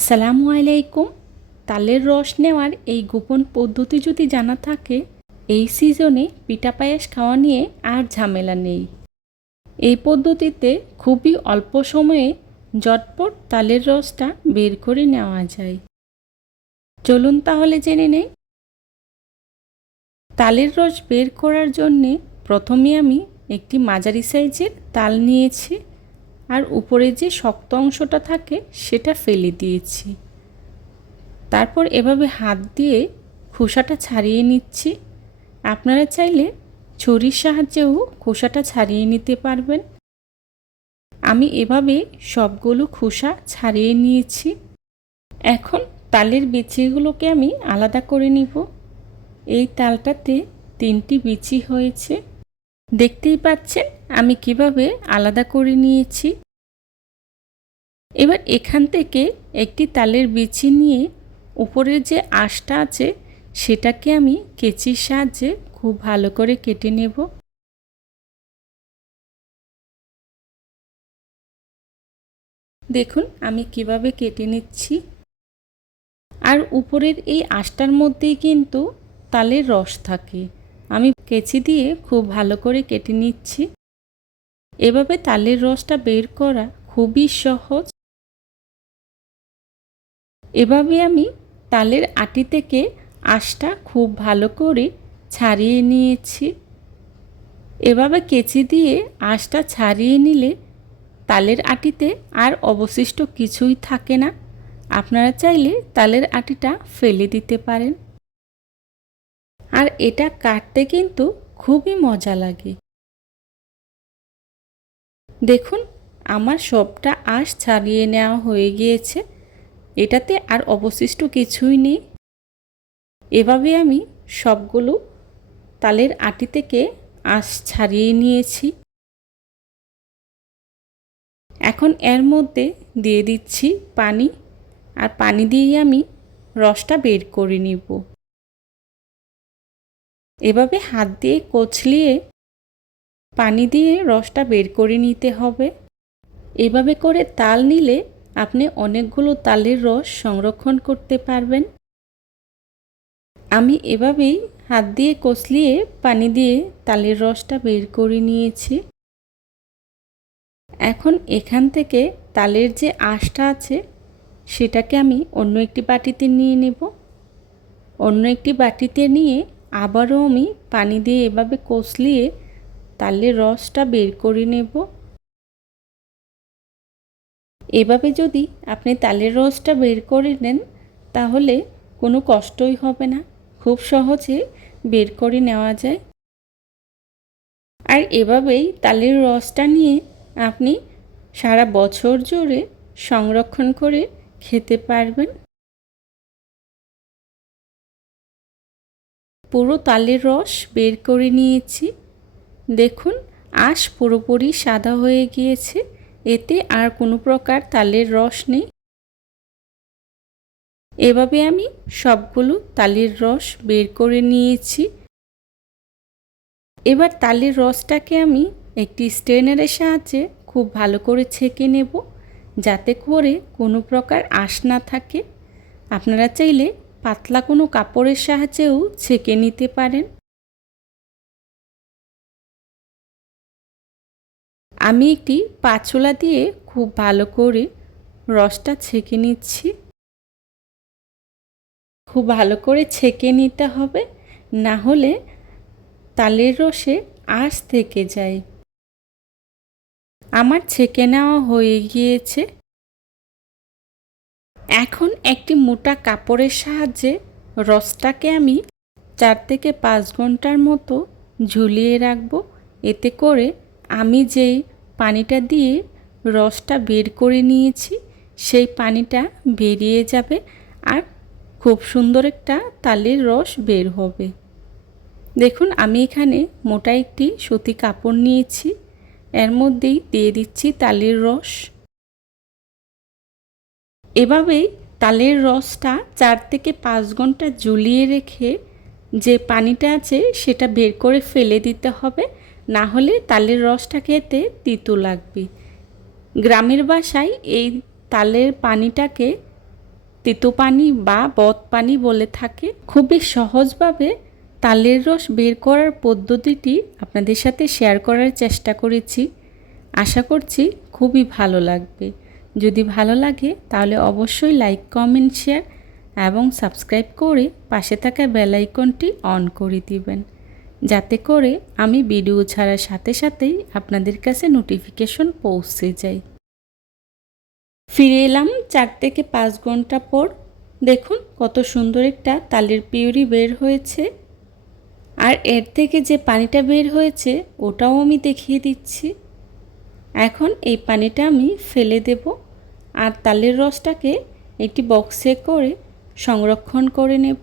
আসসালামু আলাইকুম। তালের রস নেওয়ার এই গোপন পদ্ধতি যদি জানা থাকে, এই সিজনে পিঠা পায়েস খাওয়া নিয়ে আর ঝামেলা নেই। এই পদ্ধতিতে খুবই অল্প সময়ে জটপট তালের রসটা বের করে নেওয়া যায়। চলুন তাহলে জেনে নেই। তালের রস বের করার জন্যে প্রথমে আমি একটি মাঝারি সাইজের তাল নিয়েছি। আর উপরে যে শক্ত অংশটা থাকে, সেটা ফেলে দিয়েছি। তারপর এভাবে হাত দিয়ে খোসাটা ছাড়িয়ে নিচ্ছি। আপনারা চাইলে ছুরির সাহায্যেও খোসাটা ছাড়িয়ে নিতে পারবেন। আমি এভাবে সবগুলো খোসা ছাড়িয়ে নিয়েছি। এখন তালের বিচিগুলোকে আমি আলাদা করে নিব। এই তালটাতে তিনটি বিচি হয়েছে। দেখতেই পাচ্ছেন আমি কীভাবে আলাদা করে নিয়েছি? এবার এখান থেকে একটি তালের বিচি নিয়ে উপরের যে আঁশটা আছে, সেটাকে আমি কেচির সাহায্যে খুব ভালো করে কেটে নেব। দেখুন, আমি কীভাবে কেটে নিচ্ছি। আর উপরের এই আঁশটার মধ্যেই কিন্তু তালের রস থাকে। আমি কেচি দিয়ে খুব ভালো করে কেটে নিচ্ছি। এভাবে তালের রসটা বের করা খুবই সহজ। এভাবে আমি তালের আটি থেকে আঁশটা খুব ভালো করে ছাড়িয়ে নিয়েছি। এভাবে কেচি দিয়ে আঁশটা ছাড়িয়ে নিলে তালের আটিতে আর অবশিষ্ট কিছুই থাকে না। আপনারা চাইলে তালের আটিটা ফেলে দিতে পারেন। আর এটা কাটতে কিন্তু খুবই মজা লাগে। দেখুন, আমার সবটা আঁশ ছাড়িয়ে নেওয়া হয়ে গিয়েছে। এটাতে আর অবশিষ্ট কিছুই নেই। এভাবে আমি সবগুলো তালের আটি থেকে আঁশ ছাড়িয়ে নিয়েছি। এখন এর মধ্যে দিয়ে দিচ্ছি পানি, আর পানি দিয়েই আমি রসটা বের করে নিব। এভাবে হাত দিয়ে কচলিয়ে পানি দিয়ে রসটা বের করে নিতে হবে। এভাবে করে তাল নিলে আপনি অনেকগুলো তালের রস সংরক্ষণ করতে পারবেন। আমি এভাবেই হাত দিয়ে কচলিয়ে পানি দিয়ে তালের রসটা বের করে নিয়েছি। এখন এখান থেকে তালের যে আঁশটা আছে, সেটাকে আমি অন্য একটি বাটিতে নিয়ে নেব। অন্য একটি বাটিতে নিয়ে আবারও আমি পানি দিয়ে এভাবে কষলিয়ে তালের রসটা বের করে নেব। এভাবে যদি আপনি তালের রসটা বের করে নেন, তাহলে কোনো কষ্টই হবে না। খুব সহজে বের করে নেওয়া যায়। আর এভাবেই তালের রসটা নিয়ে আপনি সারা বছর জুড়ে সংরক্ষণ করে খেতে পারবেন। পুরো তালের রস বের করে নিয়েছি। দেখুন, আঁশ পুরোপুরি সাদা হয়ে গিয়েছে, এতে আর কোনো প্রকার তালের রস নেই। এভাবে আমি সবগুলো তালের রস বের করে নিয়েছি। এবার তালের রসটাকে আমি একটি স্ট্রেনারের সাহায্যে খুব ভালো করে ছেঁকে নেব, যাতে করে কোনো প্রকার আঁশ না থাকে। আপনারা চাইলে পাতলা কোনো কাপড়ের সাহায্যেও ছেঁকে নিতে পারেন। আমি একটি পাঁচলা দিয়ে খুব ভালো করে রসটা ছেঁকে নিচ্ছি। খুব ভালো করে ছেঁকে নিতে হবে, না হলে তালের রসে আঁশ থেকে যায়। আমার ছেঁকে নেওয়া হয়ে গিয়েছে। এখন একটি মোটা কাপড়ের সাহায্যে রসটাকে আমি চার থেকে পাঁচ ঘণ্টার মতো ঝুলিয়ে রাখব। এতে করে আমি যেই পানিটা দিয়ে রসটা বের করে নিয়েছি। সেই পানিটা বেরিয়ে যাবে আর খুব সুন্দর একটা তালের রস বের হবে। দেখুন, আমি এখানে মোটা একটি সুতি কাপড় নিয়েছি। এর মধ্যেই দিয়ে দিচ্ছি তালের রস। এভাবেই তালের রসটা চার থেকে পাঁচ ঘণ্টা ঝুলিয়ে রেখে যে পানিটা আছে সেটা বের করে ফেলে দিতে হবে। না হলে তালের রসটা খেতে তিতো লাগবে। গ্রামের বাসায় এই তালের পানিটাকে তেতো পানি বা বদ পানি বলে থাকে। খুবই সহজভাবে তালের রস বের করার পদ্ধতিটি আপনাদের সাথে শেয়ার করার চেষ্টা করেছি। আশা করছি খুবই ভালো লাগবে। যদি ভালো লাগে তাহলে অবশ্যই লাইক, কমেন্ট, শেয়ার এবং সাবস্ক্রাইব করে পাশে থাকা বেল আইকনটি অন করে দিবেন। যাতে করে আমি ভিডিও ছাড়ার সাথে সাথেই আপনাদের কাছে নোটিফিকেশন পৌঁছে যায় ফিরে এলাম চার থেকে পাঁচ ঘণ্টা পর। দেখুন কত সুন্দর একটা তালের পিউরি বের হয়েছে। আর এর থেকে যে পানিটা বের হয়েছে, ওটাও আমি দেখিয়ে দিচ্ছি। এখন এই পানিটা আমি ফেলে দেব আর তালের রসটাকে একটি বক্সে করে সংরক্ষণ করে নেব।